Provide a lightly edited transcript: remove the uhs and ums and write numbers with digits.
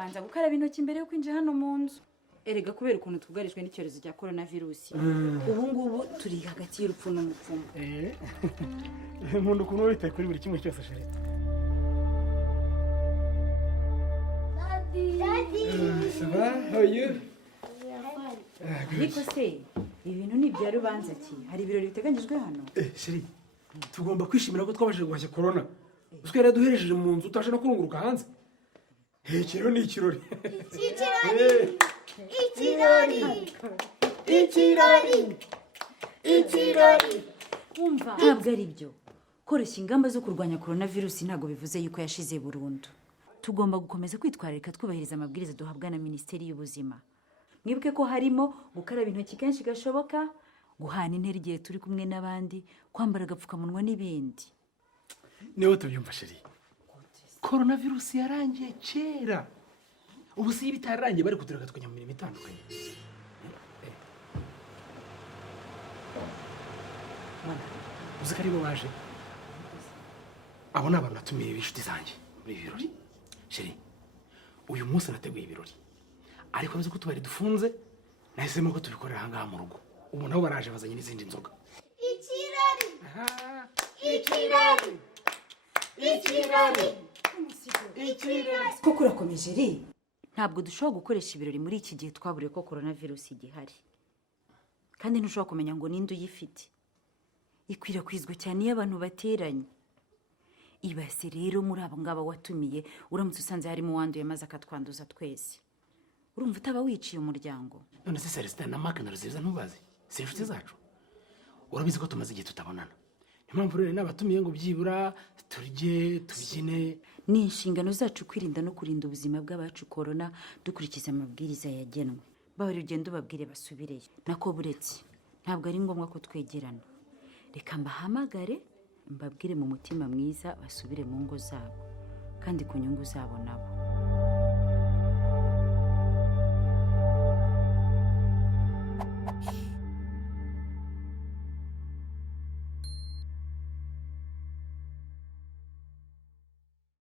ubanza gukaraba intoki mbere yo kwinjira hano mu nzu. Erega kubera ukuntu twugarijwe n'icyorezo cya coronavirus. Ubu ngubu turi hagati y'urupfu n'umupfumu. Nkunda ukuntu witaye kuri buri kimwe cyose sheri. Daddy. Ça va? How are you? Ariko se ibintu ni ibya rubanza ki? Hari ibirori biteganyijwe hano? Sheri, tugomba kwishimira ko twabashije guhashya corona. Uswe yari duherejeje mu nzu utashe no kurunguruka hanze. Kero ni ikirori. Ikirori. Umva, ntabwo ari byo. Koroshya ingamba zo kurwanya coronavirus ntabwo bivuze yuko yashize burundu. Tugomba gukomeza kwitwararika twubahiriza amabwiriza duhabwa na Minisiteri y'Ubuzima. Mwibuke ko harimo gukaraba intoki kenshi gashoboka, guhana intera igihe turi kumwe n'abandi, kwambara agapfukamunwa n'ibindi. Niwe tubyumva sheri. Coronavirus yarangiye kera. Ubu si bitarangiye bari kutureka tukajya mu mirimo itandukanye. Mwana, uzi ko aribo baje? Abo ni abantu natumiye b'inshuti zanjye muri ibi birori. Sheri, uyu munsi nateguye ibirori. Ariko bizi ko tubari dufunze, nahisemo ko tubikorera ahangaha mu rugo. Ubu nabo baraje bazanye n'izindi nzoga. Ikirori. Koko urakomeje ri? Ntabwo dushobora gukoresha ibirori muri iki gihe twaburiye ko coronavirus igihari. Kandi ntushobora kumenya ngo ninde uyifite. Ikwirakwizwa cyane iyo abantu bateranye. Ibase rero muri abo ngaba watumiye uramutse usanze harimo wanduye maze akatwanduza twese. Urumva utaba wiciye umuryango. None se Celestin na Mark na Ruzibiza ntubazi? Si inshuti zacu. Urabizi ko tumaze igihe tutabonana. Impamvu rero n'abatumiye ngo byibura turye tubyine. Ni inshingano zacu kwirinda no kurinda ubuzima bw'abacu corona dukurikiza amabwiriza yagenwe. Bari urugendo babwire basubireyo. Nako buretse ntabwo ari ngombwa ko twegerana. Reka mbahamagare mbabwire mu mutima mwiza basubire mu ngo zabo kandi ku nyungu zabo nabo.